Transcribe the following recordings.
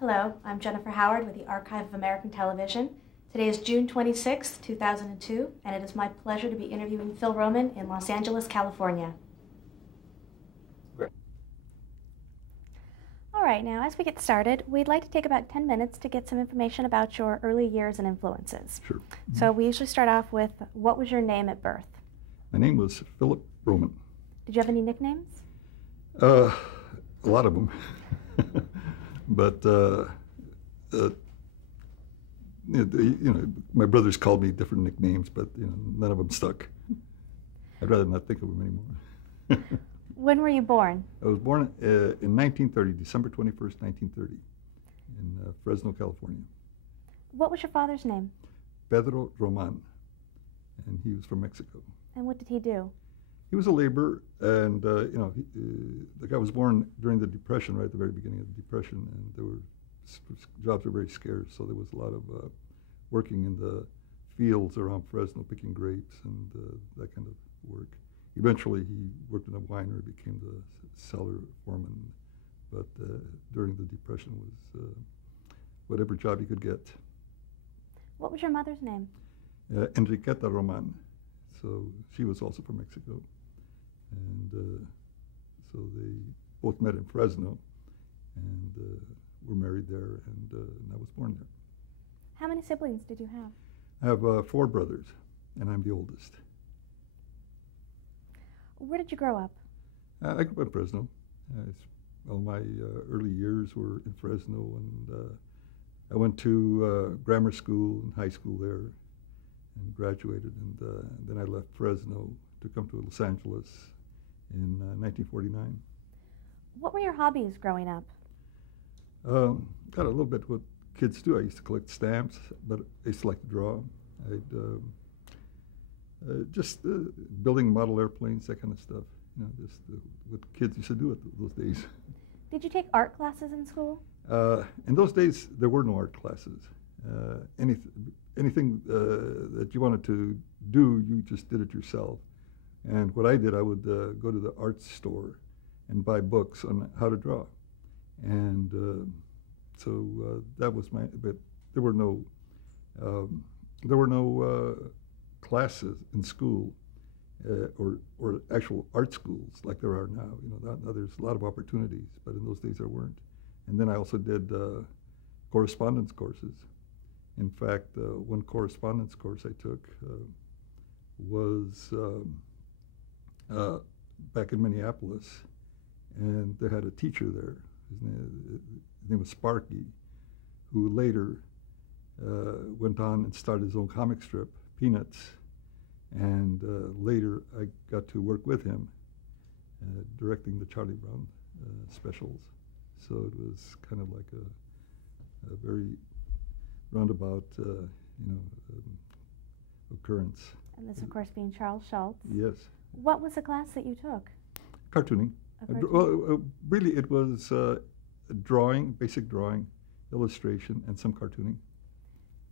Hello, I'm Jennifer Howard with the Archive of American Television. Today is June 26, 2002, and it is my pleasure to be interviewing Phil Roman in Los Angeles, California. Great. All right, now as we get started, we'd like to take about 10 minutes to get some information about your early years and influences. Sure. So we usually start off with, what was your name at birth? My name was Philip Roman. Did you have any nicknames? A lot of them. But, my brothers called me different nicknames, but, none of them stuck. I'd rather not think of them anymore. When were you born? I was born in 1930, December 21st, 1930, in Fresno, California. What was your father's name? Pedro Roman, and he was from Mexico. And what did he do? He was a laborer, and the guy was born during the Depression, right at the very beginning of the Depression, and jobs were very scarce, so there was a lot of working in the fields around Fresno, picking grapes and that kind of work. Eventually, he worked in a winery, became the cellar foreman, but during the Depression was whatever job he could get. What was your mother's name? Enriqueta Roman. So she was also from Mexico. And so they both met in Fresno and were married there, and I was born there. How many siblings did you have? I have 4 brothers, and I'm the oldest. Where did you grow up? I grew up in Fresno. All my early years were in Fresno, and I went to grammar school and high school there and graduated, and then I left Fresno to come to Los Angeles in 1949. What were your hobbies growing up? Got a little bit what kids do. I used to collect stamps, but I used to like to draw. Just building model airplanes, that kind of stuff. Just what kids used to do at those days. Did you take art classes in school? In those days, there were no art classes. Anything that you wanted to do, you just did it yourself. And what I did, I would go to the art store and buy books on how to draw. And so that was but there were no classes in school or actual art schools like there are now. Now there's a lot of opportunities, but in those days there weren't. And then I also did correspondence courses. In fact, one correspondence course I took was back in Minneapolis, and they had a teacher there. His name was Sparky, who later went on and started his own comic strip, Peanuts, and later I got to work with him, directing the Charlie Brown specials. So it was kind of like a very roundabout, occurrence. And this, of course, being Charles Schulz. Yes. What was the class that you took? Cartooning. Well, really, it was drawing, basic drawing, illustration, and some cartooning.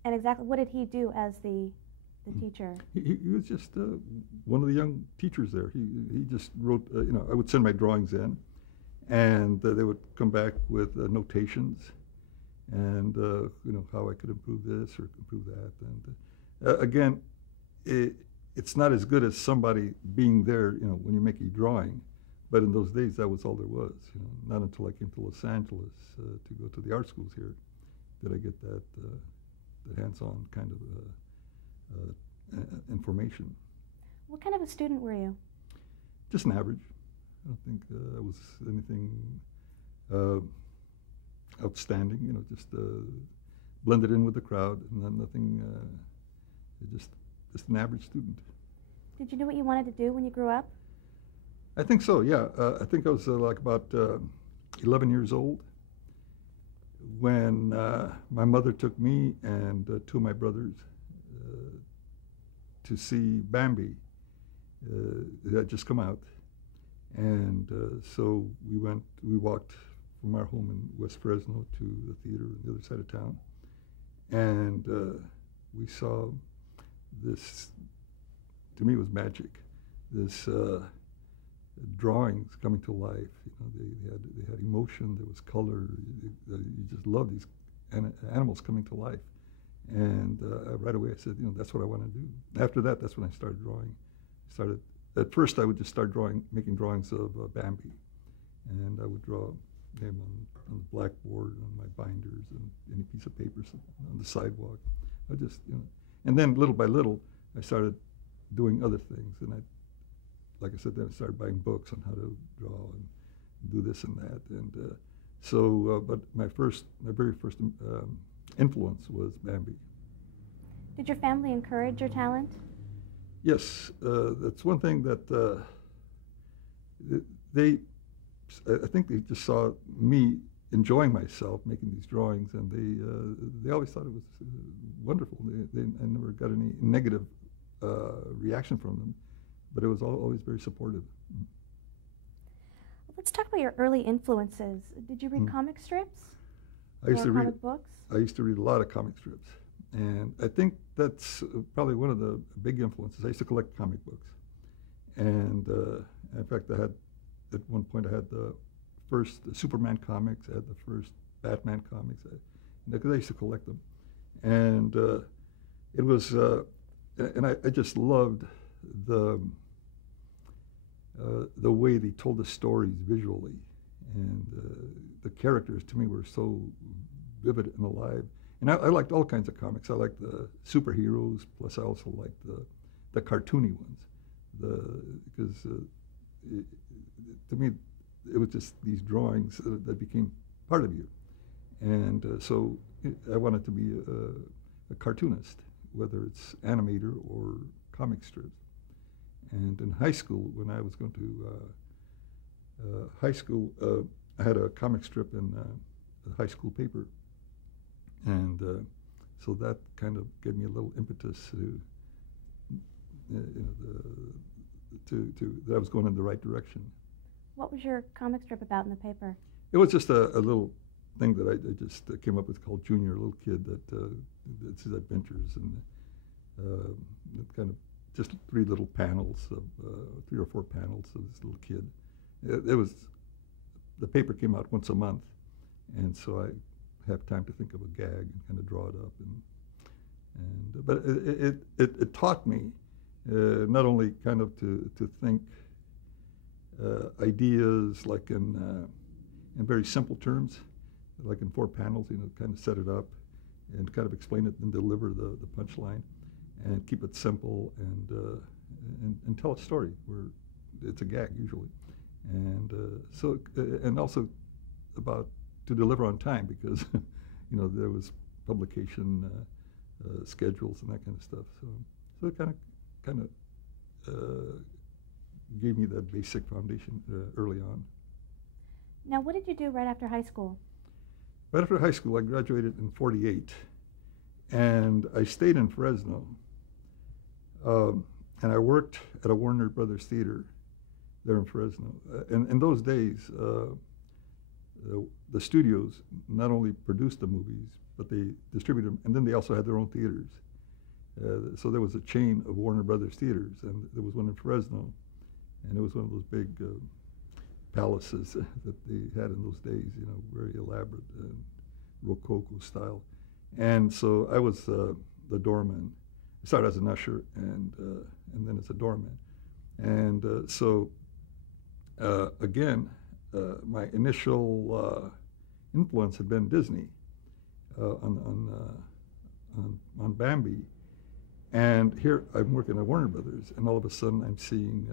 And exactly what did he do as the teacher? He was just one of the young teachers there. He just wrote, I would send my drawings in, and they would come back with notations, and how I could improve this or improve that. And again, it's not as good as somebody being there, when you're making a drawing. But in those days, that was all there was. Not until I came to Los Angeles to go to the art schools here did I get that hands-on kind of information. What kind of a student were you? Just an average. I don't think I was anything outstanding. Just blended in with the crowd, and nothing. Just an average student. Did you know what you wanted to do when you grew up? I think so, yeah. I think I was like about 11 years old when my mother took me and 2 of my brothers to see Bambi. It had just come out. And so we walked from our home in West Fresno to the theater on the other side of town. And we saw this, to me it was magic, this drawings coming to life. You know, they had emotion. There was color. You just love these animals coming to life. And right away I said, you know, that's what I want to do. After that, that's when I started drawing. At first I would just start making drawings of Bambi, and I would draw him on the blackboard, on my binders, and any piece of paper on the sidewalk. I just, you know, and then little by little I started doing other things, and like I said, then I started buying books on how to draw and do this and that, and but my very first influence was Bambi. Did your family encourage your talent? Yes, that's one thing that I think they just saw me enjoying myself making these drawings, and they always thought it was wonderful. I never got any negative reaction from them, but it was always very supportive. Let's talk about your early influences. Did you read comic strips? I used to read comic books? I used to read a lot of comic strips, and I think that's probably one of the big influences. I used to collect comic books, and in fact, at one point I had the first Superman comics. I had the first Batman comics, because I used to collect them, and it was, and I just loved the way they told the stories visually, and the characters to me were so vivid and alive. And I liked all kinds of comics. I liked the superheroes, plus I also liked the cartoony ones, because to me it was just these drawings that became part of you. And so I wanted to be a cartoonist, whether it's animator or comic strips. And in high school, when I was going to high school, I had a comic strip in the high school paper. And so that kind of gave me a little impetus that I was going in the right direction. What was your comic strip about in the paper? It was just a little thing that I just came up with called Junior, a little kid that's his adventures, and kind of just three or four panels of this little kid. The paper came out once a month, and so I have time to think of a gag and kind of draw it up, but it taught me not only kind of to think ideas like in very simple terms, like in 4 panels, you know, kind of set it up and kind of explain it and deliver the punchline, and keep it simple and tell a story where it's a gag usually, and and also about to deliver on time, because you know there was publication schedules and that kind of stuff. So it kind of gave me that basic foundation early on. Now, what did you do right after high school? Right after high school, I graduated in '48, and I stayed in Fresno, and I worked at a Warner Brothers theater there in Fresno. And in those days, the studios not only produced the movies, but they distributed them, and then they also had their own theaters. So there was a chain of Warner Brothers theaters, and there was one in Fresno, and it was one of those big palaces that they had in those days, you know, very elaborate, Rococo style. And so I was the doorman. I started as an usher, and then as a doorman. And again, my initial influence had been Disney on Bambi, and here I'm working at Warner Brothers, and all of a sudden I'm seeing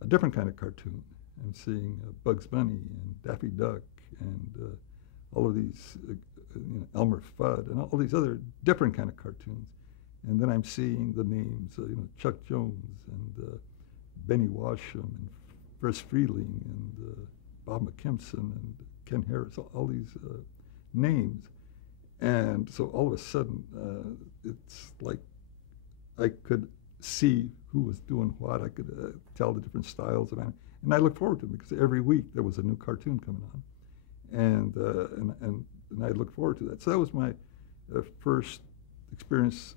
a different kind of cartoon. I'm seeing Bugs Bunny and Daffy Duck and all of these, you know, Elmer Fudd and all these other different kind of cartoons. And then I'm seeing the names, you know, Chuck Jones and Benny Washam and Friz Freleng and Bob McKimson and Ken Harris, all these names. And so all of a sudden, it's like I could see who was doing what. I could tell the different styles of anime. And I looked forward to it because every week there was a new cartoon coming on. And I looked forward to that. So that was my first experience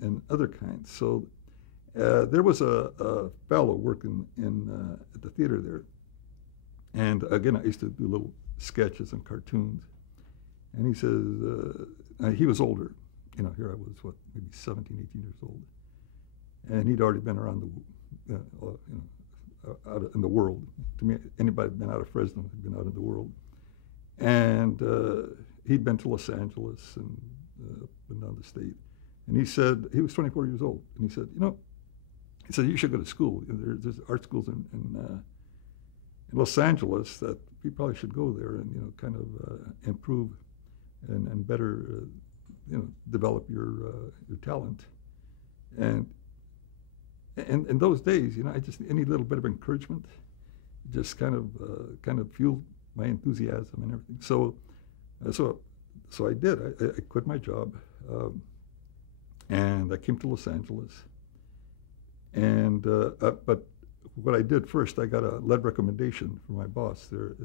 in other kinds. So, there was a fellow working at the theater there. And again, I used to do little sketches and cartoons. And he says, he was older. You know, here I was, what, maybe 17, 18 years old. And he'd already been around out in the world. To me, anybody who'd been out of Fresno had been out in the world. And he'd been to Los Angeles and up and down the state. And he said, he was 24 years old. And he said, he said, you should go to school. There's art schools in Los Angeles that you probably should go there and, kind of improve and better, develop your talent. And in those days, I just, any little bit of encouragement just kind of fueled my enthusiasm and everything. So I did. I quit my job, and I came to Los Angeles. And but what I did first, I got a letter recommendation from my boss there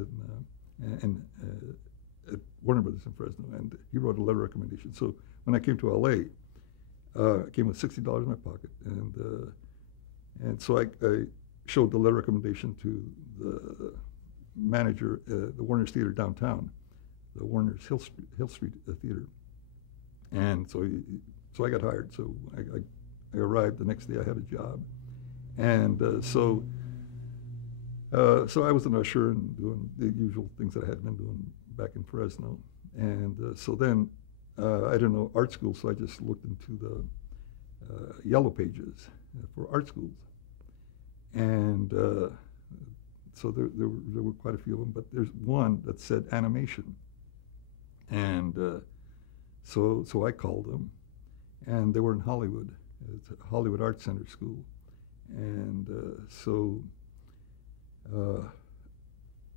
at Warner Brothers in Fresno, and he wrote a letter recommendation. So when I came to LA, I came with $60 in my pocket, and so I showed the letter recommendation to the manager at the Warner's Theater downtown, the Warner's Hill Street Theater, and so I got hired. So I arrived the next day. I had a job, and so I was an usher and doing the usual things that I had been doing back in Fresno. And so then I didn't know art school, so I just looked into the Yellow Pages for art schools. And so there were quite a few of them, but there's one that said animation. And so I called them, and they were in Hollywood. It's a Hollywood Art Center school. And so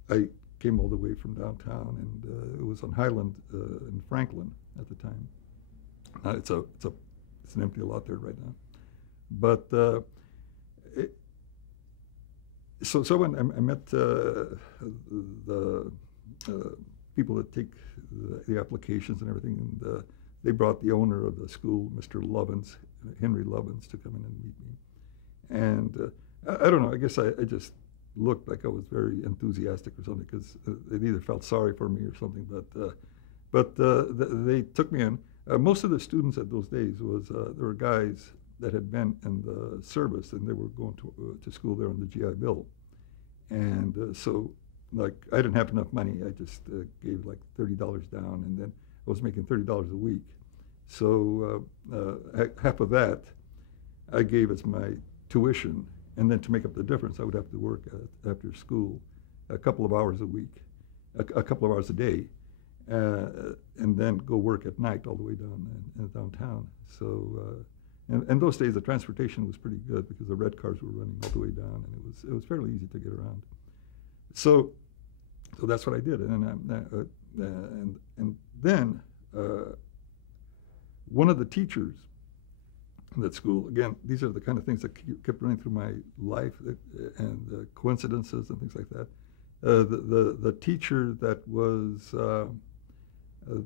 I came all the way from downtown, and it was on Highland in Franklin at the time. It's an empty lot there right now. But so when I met the people that take the applications and everything, and they brought the owner of the school, Mr. Lovins, Henry Lovins, to come in and meet me. And I don't know, I guess I just looked like I was very enthusiastic or something, because they either felt sorry for me or something, but they took me in. Most of the students at those days there were guys that had been in the service, and they were going to school there on the GI Bill. And so, like, I didn't have enough money. I just gave like $30 down, and then I was making $30 a week. So half of that I gave as my tuition, and then to make up the difference, I would have to work after school a couple of hours a week, a couple of hours a day, and then go work at night all the way downtown. So, and those days the transportation was pretty good, because the red cars were running all the way down, and it was fairly easy to get around. So that's what I did, and then one of the teachers in that school, again, these are the kind of things that kept running through my life, and coincidences and things like that. The teacher that was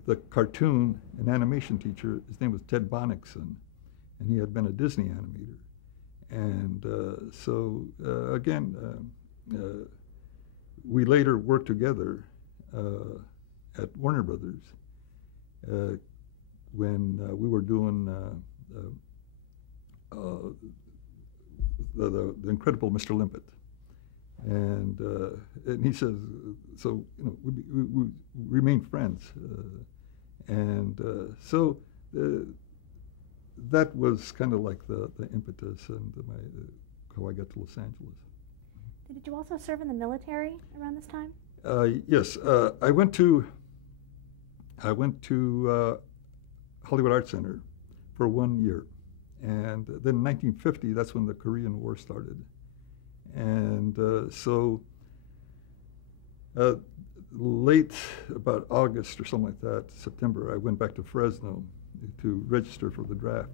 the cartoon and animation teacher, his name was Ted Bonnickson, and he had been a Disney animator. And so again, we later worked together at Warner Brothers when we were doing the Incredible Mr. Limpet. And he says, so we remained friends, and so that was kind of like the impetus and how I got to Los Angeles. Did you also serve in the military around this time? Yes, I went to Hollywood Art Center for 1 year, and then in 1950, that's when the Korean War started. And so late, about August or something like that, September, I went back to Fresno to register for the draft.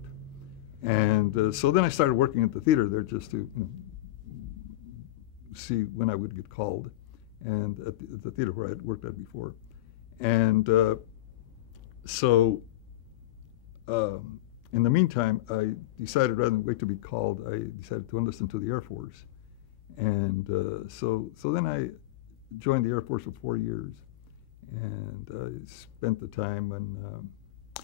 And so then I started working at the theater there, just to see when I would get called, and at the theater where I had worked at before. And so in the meantime, I decided rather than wait to be called, I decided to enlist into the Air Force. And so then I joined the Air Force for 4 years. And I spent the time when I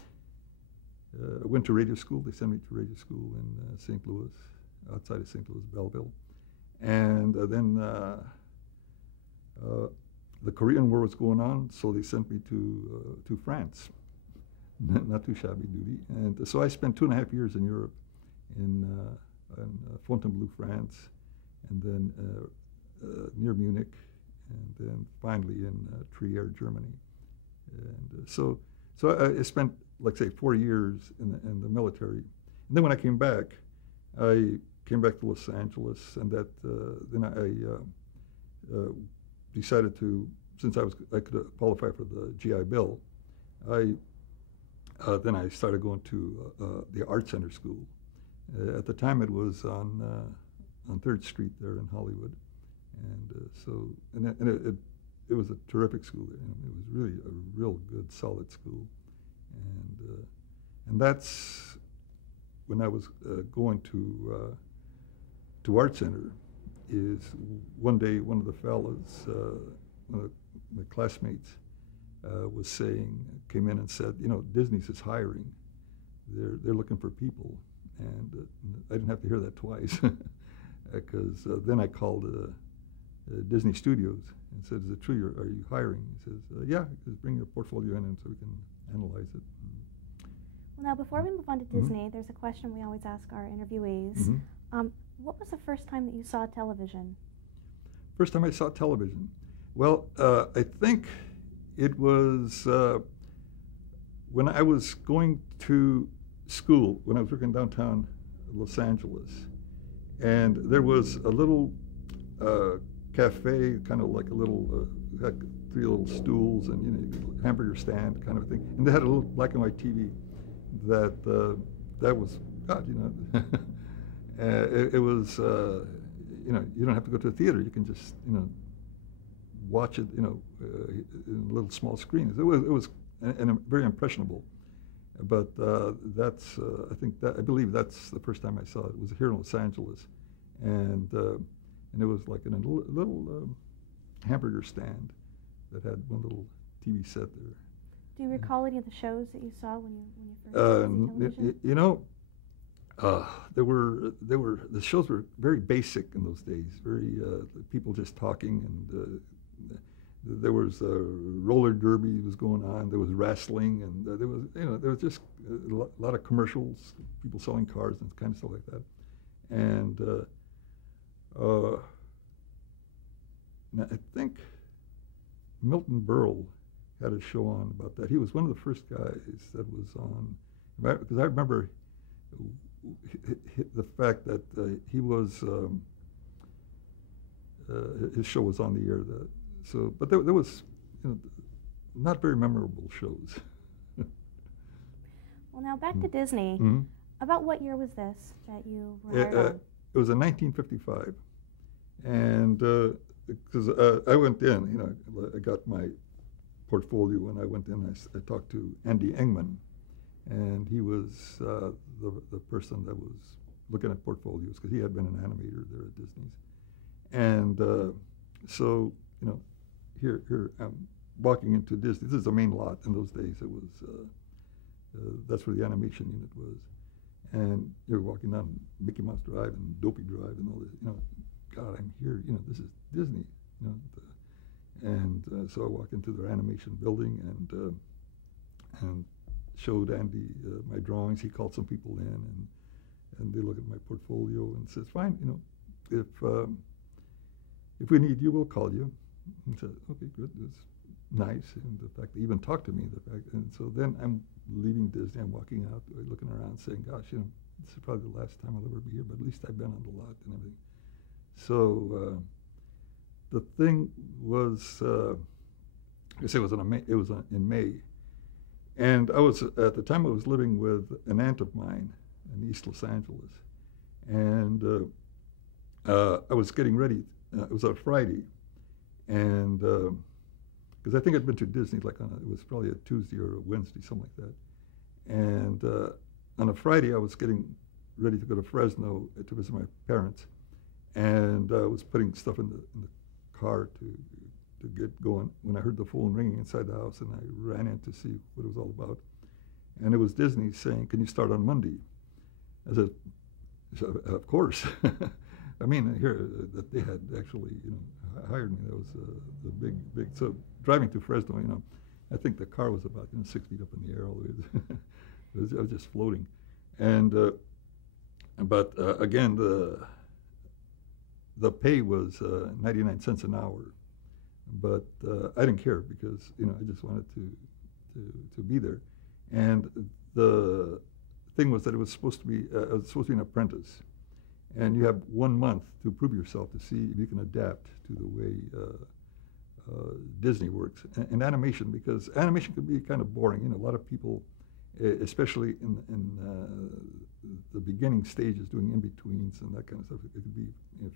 went to radio school. They sent me to radio school in St. Louis, outside of St. Louis, Belleville. And then the Korean War was going on, so they sent me to France. Not too shabby duty. And so I spent 2.5 years in Europe, in Fontainebleau, France, and then near Munich, and then finally in Trier, Germany. And so I spent, like say, 4 years in the military. And then when I came back to Los Angeles, and that then I decided to, since I could qualify for the GI Bill, then I started going to the Art Center School. At the time, it was on 3rd Street there in Hollywood, and it was a terrific school. It was really a real good, solid school, and that's when I was going to Art Center. Is one day one of the fellows, one of my classmates, came in and said, Disney's is hiring. They're looking for people. And I didn't have to hear that twice, because then I called Disney Studios and said, is it true, are you hiring? He says, yeah, just bring your portfolio in and so we can analyze it. Well, now before we move on to Disney, there's a question we always ask our interviewees. What was the first time that you saw television? First time I saw television? Well, I think it was when I was going to school, when I was working downtown Los Angeles. And there was a little cafe, kind of like a little, had 3 little stools and, hamburger stand kind of thing. And they had a little black and white TV that was, God, it was, you don't have to go to a theater. You can just, watch it, in a little small screen. It was very impressionable. But that's, I believe that's the first time I saw it. It was here in Los Angeles, and it was like in a little hamburger stand that had one little TV set there. Do you recall any of the shows that you saw when you first saw television? The shows were very basic in those days. Very people just talking, and there was roller derby was going on. There was wrestling, and there was just a lot of commercials, people selling cars and kind of stuff like that. And I think Milton Berle had a show on about that. He was one of the first guys that was on, because I remember the fact that he was his show was on the air. But there was not very memorable shows. Well, now back to Disney. About what year was this that you were hired on? It was in 1955, and because I went in, I got my portfolio, and I went in. I talked to Andy Engman, and he was the person that was looking at portfolios, because he had been an animator there at Disney's, and so here I'm walking into Disney. This is the main lot. In those days, it was that's where the animation unit was, and you're walking down Mickey Mouse Drive and Dopey Drive and all this. God, I'm here. This is Disney. And so I walked into their animation building and showed Andy my drawings. He called some people in, and they looked at my portfolio and says, "Fine, if we need you, we'll call you." And said, "Okay, good. It's nice." And the fact they even talked to me, and so then I'm leaving Disney. I'm walking out, looking around, saying, "Gosh, this is probably the last time I'll ever be here, but at least I've been on the lot and everything." So the thing was, I say it was in May, and I was at the time I was living with an aunt of mine in East Los Angeles, and I was getting ready. It was on a Friday, and because I think I'd been to Disney it was probably a Tuesday or a Wednesday, something like that, and on a Friday, I was getting ready to go to Fresno to visit my parents, and I was putting stuff in the car to get going when I heard the phone ringing inside the house, and I ran in to see what it was all about. And it was Disney saying, "Can you start on Monday?" I said, "Of course." I mean, here that they had actually, hired me. That was the big. So driving to Fresno, I think the car was about 6 feet up in the air all the way. I was just floating, and but again, the pay was 99 cents an hour, but I didn't care because I just wanted to be there, and the thing was that it was supposed to be an apprentice, and you have 1 month to prove yourself to see if you can adapt to the way Disney works and animation, because animation can be kind of boring. A lot of people, especially in the beginning stages, doing in-betweens and that kind of stuff, it could be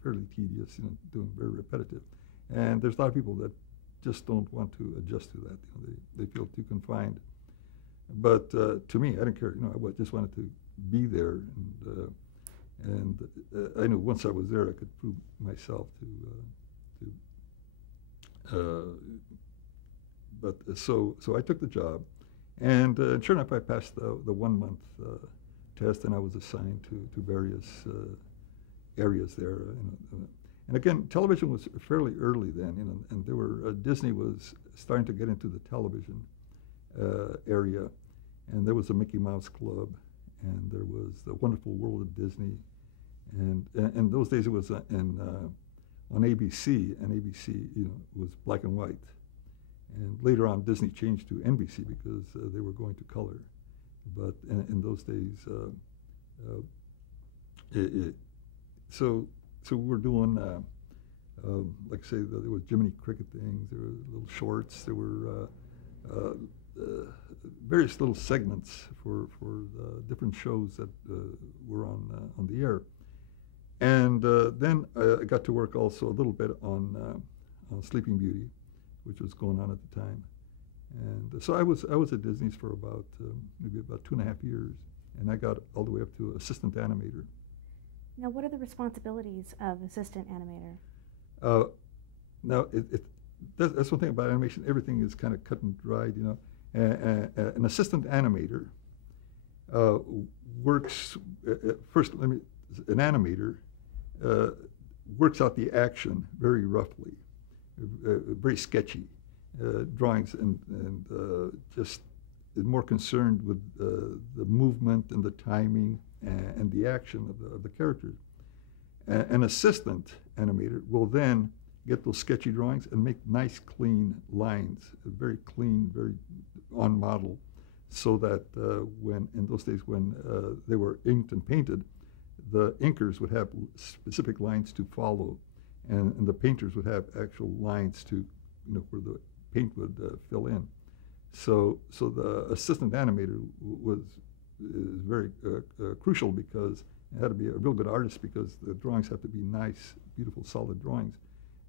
fairly tedious, doing very repetitive. And there's a lot of people that just don't want to adjust to that. They feel too confined. But to me, I didn't care. I just wanted to be there, and I knew once I was there, I could prove myself so I took the job, and sure enough, I passed the 1 month test, and I was assigned to various areas there. And again, television was fairly early then, and there were Disney was starting to get into the television area, and there was the Mickey Mouse Club, and there was the Wonderful World of Disney, and in those days it was on ABC, and ABC was black and white, and later on Disney changed to NBC because they were going to color, but in those days, so we were doing. Like I say, there was Jiminy Cricket things, there were little shorts, there were various little segments for different shows that were on the air. And then I got to work also a little bit on Sleeping Beauty, which was going on at the time. And so I was at Disney's for maybe about 2.5 years, and I got all the way up to assistant animator. Now, what are the responsibilities of assistant animator? Now, that's one thing about animation. Everything is kind of cut and dried, an assistant animator works, an animator works out the action very roughly, very sketchy drawings, and just is more concerned with the movement and the timing and the action of the characters. An assistant animator will then get those sketchy drawings and make nice, clean lines, very clean, very on model, so that in those days when they were inked and painted, the inkers would have specific lines to follow, and the painters would have actual lines to, where the paint would fill in. So the assistant animator is very crucial, because it had to be a real good artist, because the drawings have to be nice, beautiful, solid drawings.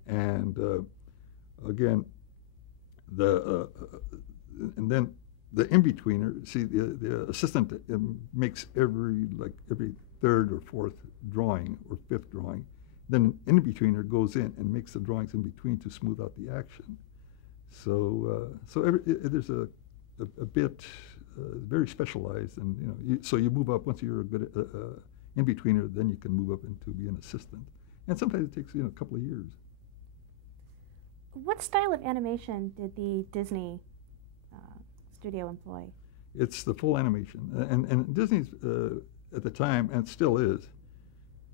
And again, and then the in-betweener, see, the assistant makes every third or fourth drawing or fifth drawing. Then an in-betweener goes in and makes the drawings in between to smooth out the action. So there's a bit very specialized, and so you move up once you're a good in-betweener, then you can move up into be an assistant, and sometimes it takes a couple of years. What style of animation did the Disney studio employ? It's the full animation, and Disney's at the time, and still is,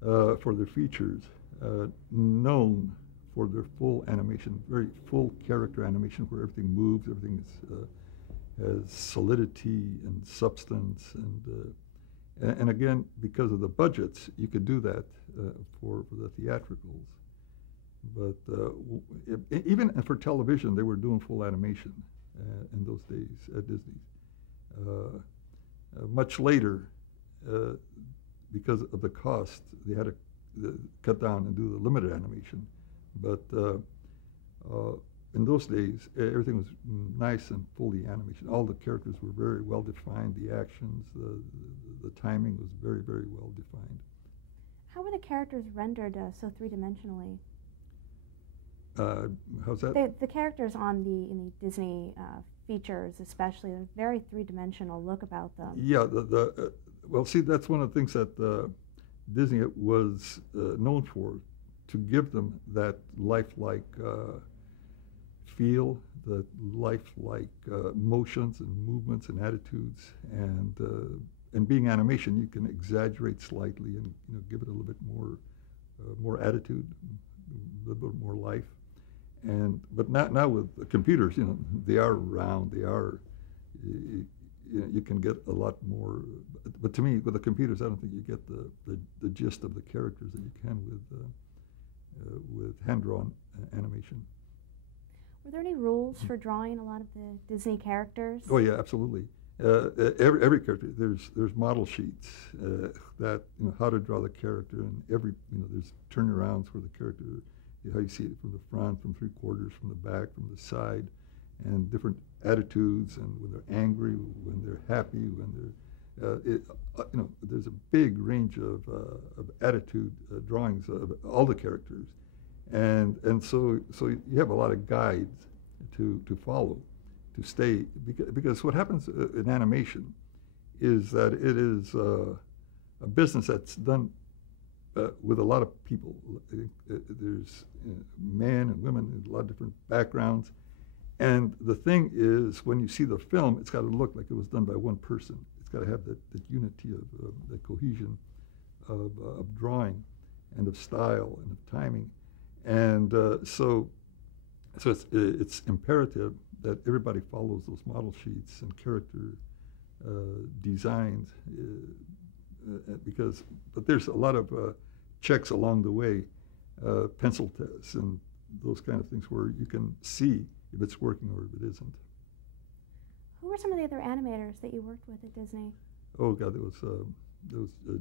for their features, known for their full animation, very full character animation, where everything moves, everything has solidity and substance, and again, because of the budgets, you could do that for the theatricals. But even for television, they were doing full animation in those days at Disney. Much later, because of the cost, they had to cut down and do the limited animation. But in those days, everything was nice and fully animation. All the characters were very well defined, the actions, the timing was very, very well defined. How were the characters rendered so three-dimensionally? How's that? The characters in the Disney features, especially, there's a very three-dimensional look about them. Yeah, well, see, that's one of the things that Disney was known for, to give them that lifelike feel, the lifelike motions and movements and attitudes, and being animation, you can exaggerate slightly and give it a little bit more attitude, a little bit more life. But now with the computers, they are round, they are, you can get a lot more. But to me, with the computers, I don't think you get the gist of the characters that you can with hand-drawn animation. Were there any rules for drawing a lot of the Disney characters? Oh yeah, absolutely. Every character, there's model sheets that how to draw the character, and there's turnarounds where the character, how you see it from the front, from 3/4, from the back, from the side, and different attitudes, and when they're angry, when they're happy, when they're there's a big range of attitude drawings of all the characters, and so you have a lot of guides to follow, to stay, because what happens in animation is that it is a business that's done with a lot of people. There's men and women in a lot of different backgrounds, and the thing is, when you see the film, it's got to look like it was done by one person. It's got to have that unity of the cohesion of drawing and of style and of timing, and so it's imperative that everybody follows those model sheets and character designs, but there's a lot of checks along the way, pencil tests and those kind of things, where you can see if it's working or if it isn't. Who were some of the other animators that you worked with at Disney? Oh God, there was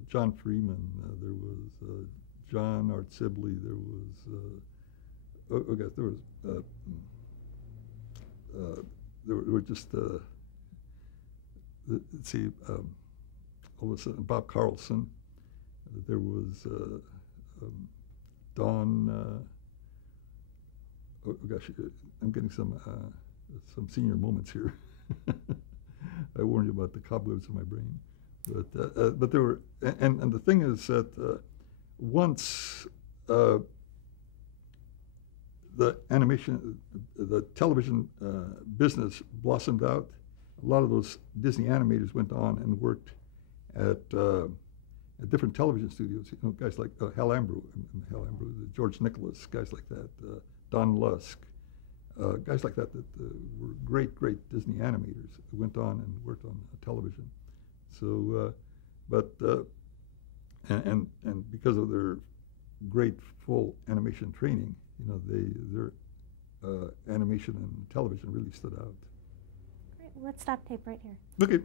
John Freeman, there was John Art Sibley, there was there were just let's see, all of a sudden Bob Carlson, there was Don. Oh gosh, I'm getting some senior moments here. I warned you about the cobwebs in my brain, but there were, and the thing is that once the animation, the television business blossomed out, a lot of those Disney animators went on and worked at different television studios. Guys like Hal Ambro, George Nicholas, guys like that, Don Lusk, guys like that were great Disney animators who went on and worked on television. So, and because of their great full animation training, their animation and television really stood out. Great. Well, let's stop tape right here. Okay.